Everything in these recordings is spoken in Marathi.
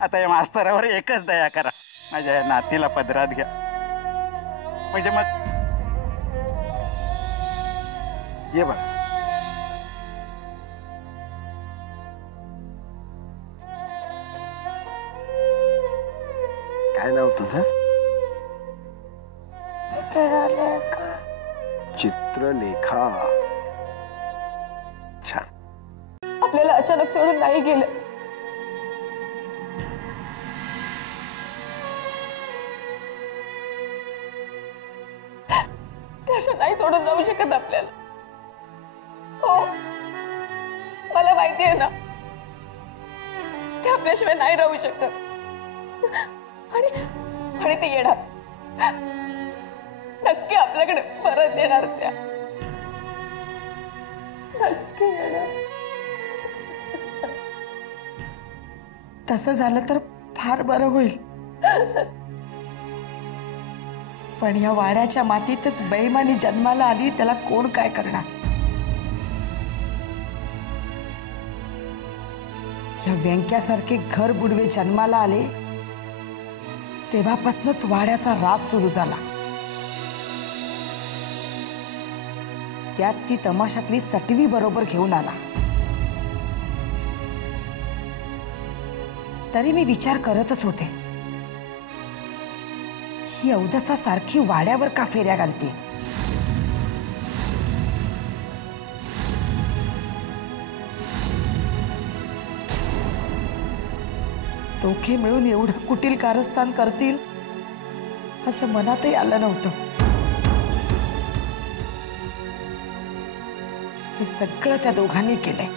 आता या मास्तरावर एकच दया करा, माझ्या या नातीला पदरात घ्या. म्हणजे मग ये बघा. काय नाव तुझं? चित्रलेखा. छान. आपल्याला अचानक सोडून नाही गेले. त्याच्या नाही सोडून जाऊ शकत आपल्याला. हो, मला माहिती आहे ना, ते आपल्याशिवाय नाही राहू शकत. आणि ते येणार, नक्की आपल्याकडे परत येणार. त्या नक्की येणार. तसं झालं तर फार बरं होईल. पण या वाड्याच्या मातीतच बेईमानी जन्माला आली, त्याला कोण काय करणार? या व्यंक्यासारखे घर बुडवे जन्माला आले तेव्हापासूनच वाड्याचा राज सुरू झाला. त्यात ती तमाशातली सटवी बरोबर घेऊन आला. तरी मी विचार करतच होते, ही अवदसा सारखी वाड्यावर का फेऱ्या घालते? दोघे मिळून एवढं कुटील कारस्थान करतील असं मनातही आलं नव्हतं. हे सगळं त्या दोघांनी केलंय.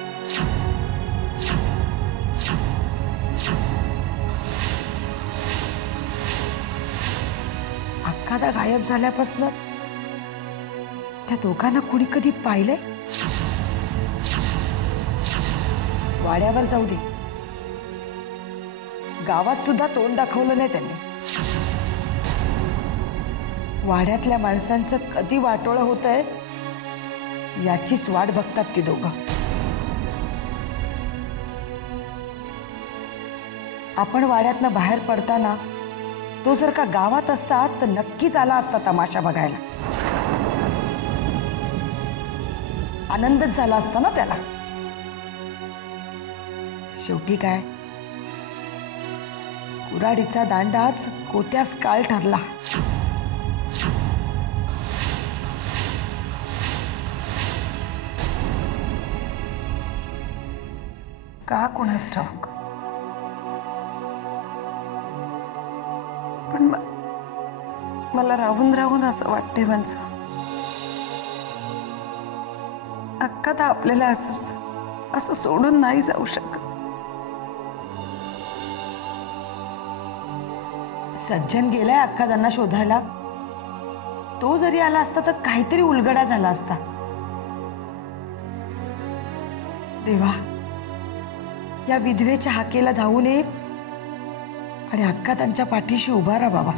अक्कादा गायब झाल्यापासून त्या दोघांना कुणी कधी पाहिलंय? वाड्यावर जाऊ दे, गावात सुद्धा तोंड दाखवलं नाही त्यांनी. वाड्यातल्या माणसांचं कधी वाटोळं होतंय याचीच वाट बघतात ती दोघं. आपण वाड्यातनं बाहेर पडताना तो जर का गावात असता तर नक्कीच आला असता तमाशा बघायला. आनंदच झाला असता ना त्याला. शेवटी काय, कुऱ्हाडीचा दांडाच कोत्यास काळ ठरला. का कोणास ठाऊक, पण मला राहून राहून असं वाटते म्हणजे अक्का तर आपल्याला असं सोडून नाही जाऊ शकत. सज्जन गेलाय अक्कादांना शोधायला. तो जरी आला असता तर काहीतरी उलगडा झाला असता. देवा, या विधवेच्या हाकेला धावू नये आणि अक्का त्यांच्या पाठीशी उभा राहा बाबा.